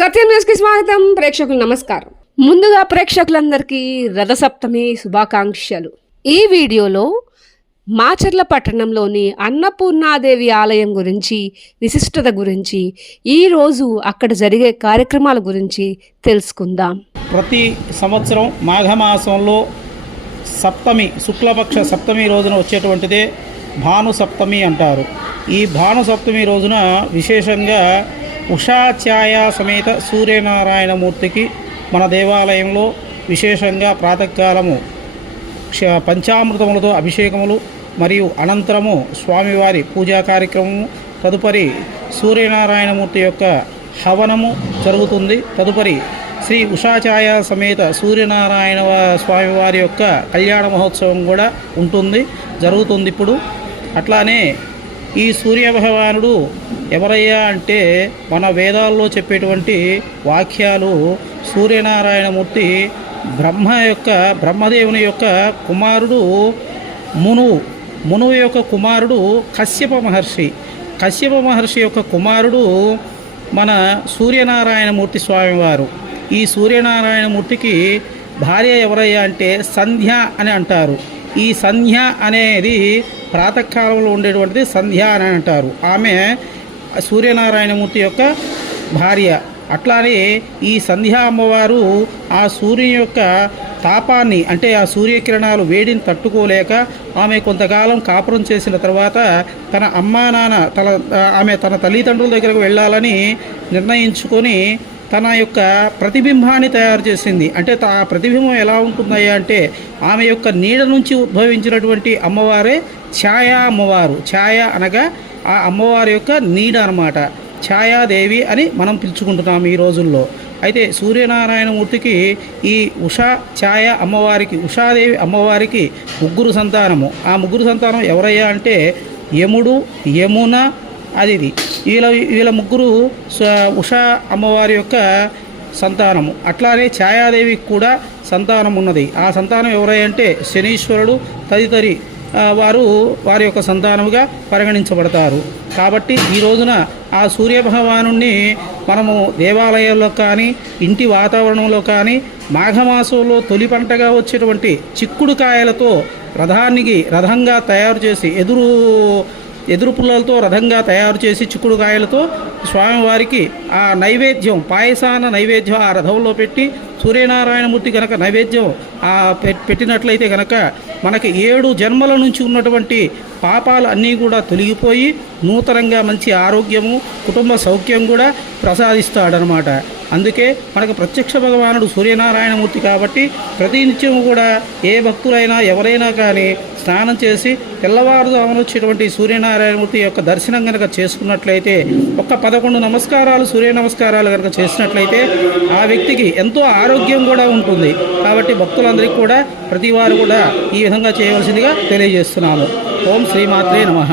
సత్యం న్యూస్కి స్వాగతం. ప్రేక్షకులు నమస్కారం. ముందుగా ప్రేక్షకులందరికీ రథసప్తమి శుభాకాంక్షలు. ఈ వీడియోలో మాచర్ల పట్టణంలోని అన్నపూర్ణాదేవి ఆలయం గురించి విశిష్టత గురించి ఈరోజు అక్కడ జరిగే కార్యక్రమాల గురించి తెలుసుకుందాం. ప్రతి సంవత్సరం మాఘమాసంలో సప్తమి శుక్లపక్ష సప్తమి రోజున వచ్చేటువంటిదే భాను సప్తమి అంటారు. ఈ భాను సప్తమి రోజున విశేషంగా ఉషాఛాయ సమేత సూర్యనారాయణమూర్తికి మన దేవాలయంలో విశేషంగా ప్రాతకాలము పంచామృతములతో అభిషేకములు మరియు అనంతరము స్వామివారి పూజా కార్యక్రమము తదుపరి సూర్యనారాయణమూర్తి యొక్క హవనము జరుగుతుంది. తదుపరి శ్రీ ఉషాఛాయ సమేత సూర్యనారాయణ స్వామివారి యొక్క కళ్యాణ మహోత్సవం కూడా ఉంటుంది జరుగుతుంది ఇప్పుడు. అట్లానే ఈ సూర్య భగవానుడు ఎవరయ్యా అంటే మన వేదాల్లో చెప్పేటువంటి వాక్యాలు సూర్యనారాయణమూర్తి బ్రహ్మ యొక్క బ్రహ్మదేవుని యొక్క కుమారుడు మునువు మునువు యొక్క కుమారుడు కశ్యప మహర్షి. కశ్యప మహర్షి యొక్క కుమారుడు మన సూర్యనారాయణమూర్తి స్వామివారు. ఈ సూర్యనారాయణమూర్తికి భార్య ఎవరయ్యా అంటే సంధ్య అని అంటారు. ఈ సంధ్య అనేది ప్రాతకాలంలో ఉండేటువంటిది సంధ్య అని అంటారు. ఆమె సూర్యనారాయణమూర్తి యొక్క భార్య. అట్లానే ఈ సంధ్యా అమ్మవారు ఆ సూర్యుని యొక్క తాపాన్ని అంటే ఆ సూర్యకిరణాలు వేడిని తట్టుకోలేక ఆమె కొంతకాలం కాపురం చేసిన తర్వాత తన అమ్మా నాన్న తన ఆమె తన తల్లిదండ్రుల దగ్గరకు వెళ్ళాలని నిర్ణయించుకొని తన యొక్క ప్రతిబింబాన్ని తయారు చేసింది. అంటే తా- ఆ ప్రతిబింబం ఎలా ఉంటుందయ్యా అంటే ఆమె యొక్క నీడ నుంచి ఉద్భవించినటువంటి అమ్మవారే ఛాయా అమ్మవారు. ఛాయ అనగా ఆ అమ్మవారి యొక్క నీడ అన్నమాట. ఛాయాదేవి అని మనం పిలుచుకుంటున్నాం ఈ రోజుల్లో. అయితే సూర్యనారాయణమూర్తికి ఈ ఉషా ఛాయ అమ్మవారికి ఉషాదేవి అమ్మవారికి ముగ్గురు సంతానము. ఆ ముగ్గురు సంతానం ఎవరయ్యా అంటే యముడు యమున అది వీళ్ళ వీళ్ళ ముగ్గురు ఉషా అమ్మవారి యొక్క సంతానము. అట్లానే ఛాయాదేవికి కూడా సంతానం ఉన్నది. ఆ సంతానం ఎవరై అంటే శనీశ్వరుడు తదితరి వారు వారి యొక్క సంతానముగా పరిగణించబడతారు. కాబట్టి ఈ రోజున ఆ సూర్యభగవాను మనము దేవాలయాల్లో కానీ ఇంటి వాతావరణంలో కానీ మాఘమాసంలో తొలి పంటగా వచ్చేటువంటి చిక్కుడు కాయలతో రథానికి రథంగా తయారు చేసి ఎదురు ఎదురు పుల్లలతో రథంగా తయారు చేసి చిక్కుడుకాయలతో స్వామివారికి ఆ నైవేద్యం పాయసాన నైవేద్యం ఆ రథంలో పెట్టి సూర్యనారాయణమూర్తి కనుక నైవేద్యం ఆ పె- పెట్టినట్లయితే కనుక మనకి ఏడు జన్మల నుంచి ఉన్నటువంటి పాపాలు అన్నీ కూడా తొలగిపోయి నూతనంగా మంచి ఆరోగ్యము కుటుంబ సౌఖ్యం కూడా ప్రసాదిస్తాడనమాట. అందుకే మనకు ప్రత్యక్ష భగవానుడు సూర్యనారాయణమూర్తి కాబట్టి ప్రతినిత్యం కూడా ఏ భక్తులైనా ఎవరైనా కానీ స్నానం చేసి తెల్లవారుజామున వచ్చేటువంటి సూర్యనారాయణమూర్తి యొక్క దర్శనం కనుక చేసుకున్నట్లయితే ఒక్క పదకొండు నమస్కారాలు సూర్య నమస్కారాలు కనుక చేసినట్లయితే ఆ వ్యక్తికి ఎంతో ఆరోగ్యం కూడా ఉంటుంది. కాబట్టి భక్తులందరికీ కూడా ప్రతి వారు కూడా ఈ విధంగా చేయవలసిందిగా తెలియజేస్తున్నాము. ఓం శ్రీమాత్రే నమః.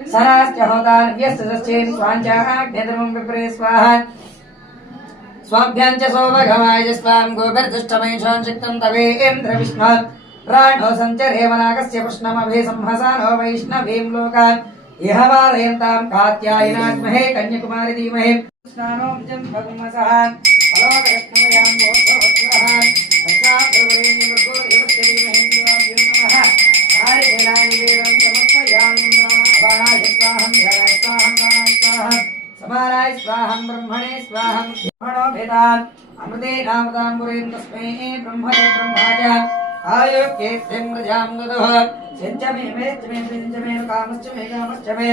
सराश्चहोदार्यस्तस्येन स्वाञ्चाः अग्निधर्मं विप्रे स्वाहा। स्वाभ्यां च सौभगवाय स्वां गोभिर्दुष्टमैषान् शक्तं तवे इन्द्रविष्णात् प्राणो सञ्चरेवनाकस्य प्रश्नमभिसंहसानो वैष्णवीं लोकान् इह वारयन्तां कात्यायिनाग्महे कन्याकुमारि धीमहे। स्नानोऽब्जं भगुमसः। फलोदकष्टमयां गोभवस्त्रः तथा प्रवरेण्यमृगो బాణాయ స్వాహం ధ్యానాయ స్వాహం గానాయ స్వాహం సమానాయ స్వాహం బ్రహ్మణే స్వాహం బ్రహ్మణో వేదాన్ అమృతేనామృతాంబురేం తస్మై బ్రహ్మణే బ్రహ్మాజ ఆయోగ్యేత్యం ప్రజాం దదుః చెంచ మే మేశ్చ మే పించ మే కామశ్చ మే కామశ్చ మే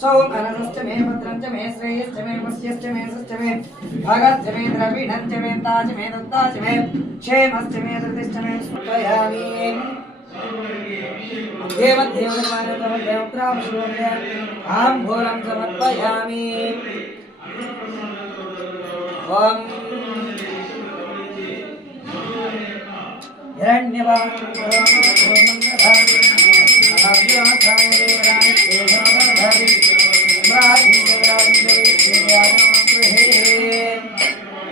సౌం అననశ్చ మే భద్రం చ మే శ్రేయశ్చ మే మత్స్యశ్చ మే సశ్చ మే భగశ్చ మే ద్రవిణం చ మే తాచ మే దత్తాచ మే క్షేమశ్చ మే ధృతిశ్చ మే స్మృతయామి ఆంబూలం సమర్పయామి ఓం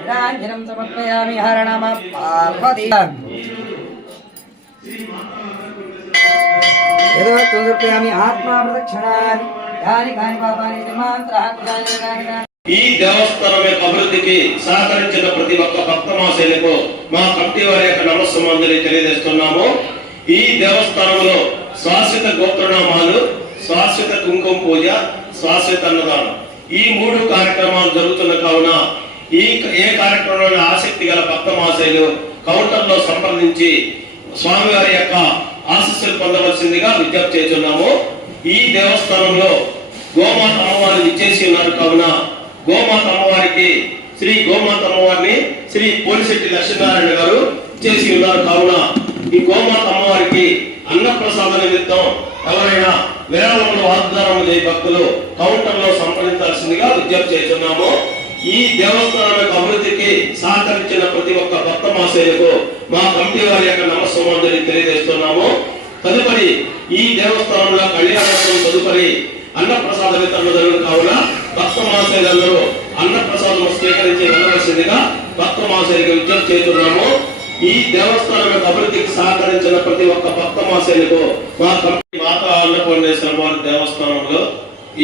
నిరాంజనం సమర్పయామి హర నమ సమర్పయామి ఆత్మా ప్రదక్షిణాన్ని ఈ దేవస్థానం యొక్క అభివృద్ధికి సహకరించిన ప్రతి ఒక్క భక్త మహాశైలకు మా కమిటీ వారి యొక్క నమస్సమాంజలి తెలియజేస్తున్నాము. ఈ దేవస్థానంలో శాశ్వత గోత్రనామాలు శాశ్వత కుంకుమ పూజ శాశ్వత అన్నదానం. ఈ మూడు కార్యక్రమాలు జరుగుతున్న కావున ఈ ఏ కార్యక్రమంలో ఆసక్తి గల భక్త మహాశైలు కౌంటర్లో సంప్రదించి స్వామివారి యొక్క ఆశీస్సులు పొందవలసిందిగా విజ్ఞప్తి చేస్తున్నాము. ఈ దేవస్థానంలో గోమాత అమ్మవారిని ఇచ్చేసి ఉన్నారు. కావున గోమాత అమ్మవారికి శ్రీ గోమాత అమ్మవారిని శ్రీ పోలిశెట్టి లక్ష్మీనారాయణ గారు చేసి ఉన్నారు. కావున ఈ గోమాత అమ్మవారికి అన్నప్రసాద నిమిత్తం ఎవరైనా విరాళంలో వాగ్దానం చేయ భక్తులు కౌంటర్లో సంప్రదించాల్సిందిగా విజ్ఞప్తి చేస్తున్నాము. ఈ దేవస్థానం యొక్క అభివృద్ధికి సహకరించిన భక్త మా కమిటీ వారి యొక్క నమస్సమాంజలి తెలియజేస్తున్నాము. తదుపరి ఈ దేవస్థానంలో కళ్యాణోత్సవం తదుపరి అన్నప్రసాద వితరణ జరుగును కావున భక్త మహాశైలందరూ అన్నప్రసాదం స్వీకరించి వెళ్ళవలసిందిగా భక్త మహాశైలికి విజ్ఞప్తి చేస్తున్నాము. ఈ దేవస్థానం యొక్క అభివృద్ధికి సహకరించిన ప్రతి ఒక్క భక్త మహాశైలికు మా కమిటీ మాతా అన్నపూర్ణేశ్వర వారి దేవస్థానంలో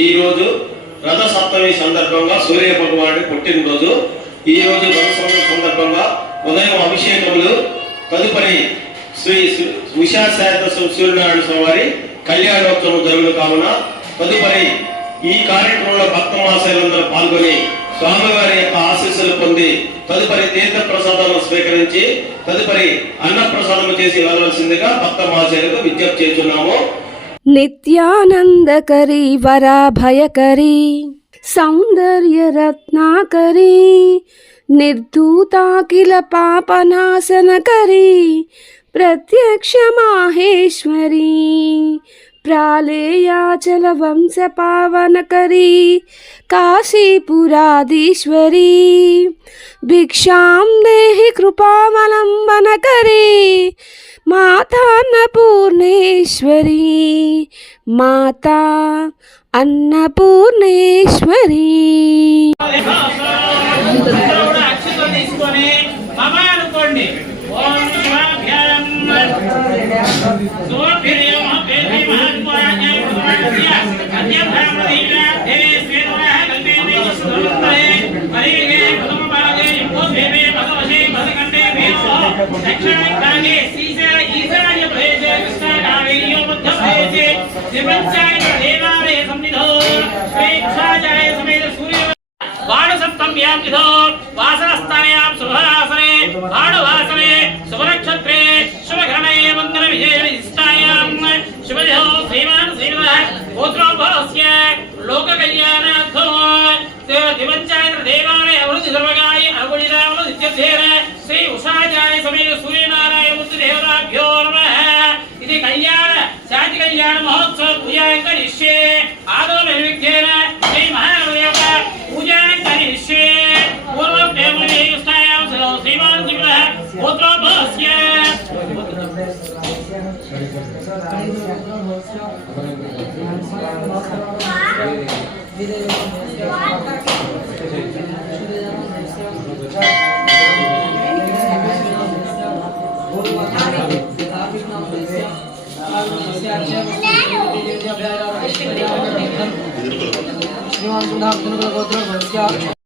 ఈ రోజు రథ సప్తమి సందర్భంగా సూర్య భగవానుడి పుట్టినరోజు. ఈ రోజు రథ సప్తమి సందర్భంగా ఉదయం అభిషేకములు తదుపరి శ్రీ ఉషా ఉషాశాయత సూర్యనారాయణ స్వామి వారి కళ్యాణోత్సవం జరుగును కావున తదుపరి ఈ కార్యక్రమంలో భక్త మహాశైలందరూ పాల్గొని స్వామివారి యొక్క ఆశీస్సులు పొంది తదుపరి తీర్థ ప్రసాదాలను స్వీకరించి తదుపరి అన్న ప్రసాదం చేసి వెళ్ళవలసిందిగా భక్త మహాశైలకు విజ్ఞప్తి చేస్తున్నాము. నిత్యానందకరి వరాభయకరి సౌందర్య రత్నాకరి నిర్ధూతాకిల పాపనాశనకరీ ప్రత్యక్ష మాహేశ్వరీ ప్రాళేయాచల వంశ పావనకరీ కాశీపురాధీశ్వరీ భిక్షాం దేహి కృపావలంబనకరీ మాతాన్నపూర్ణేశ్వరీ మాతా అన్నపూర్ణేశ్వరీ కూడా అక్షతలు తీసుకొని మమ అనుకోండి ఓం శివాభ్యాం శుభోభిర్యం అభ్యర్థి మహాత్మాయ భగవానస్య అన్యభ్యాం దీవ్యార్థే స్వేదవః కల్పేనే సుధృతయే పరేగే ప్రథమ భాగే యుద్ధోధేవే భగవశే భగకండే భీమో దక్షిణాగ్రాగే శ్రీశైల ఈశాన్య ప్రదేశే కృష్ణాగావేర్యో మధ్య ప్రదేశే త్రిపంచాయ దేవాలయ సన్నిధో స్వేచ్ఛాజాయ సమేత సూర్య బాణసప్తమ్యాం విధో వాసనస్థానయాం श्रीमान सुधा गोत्र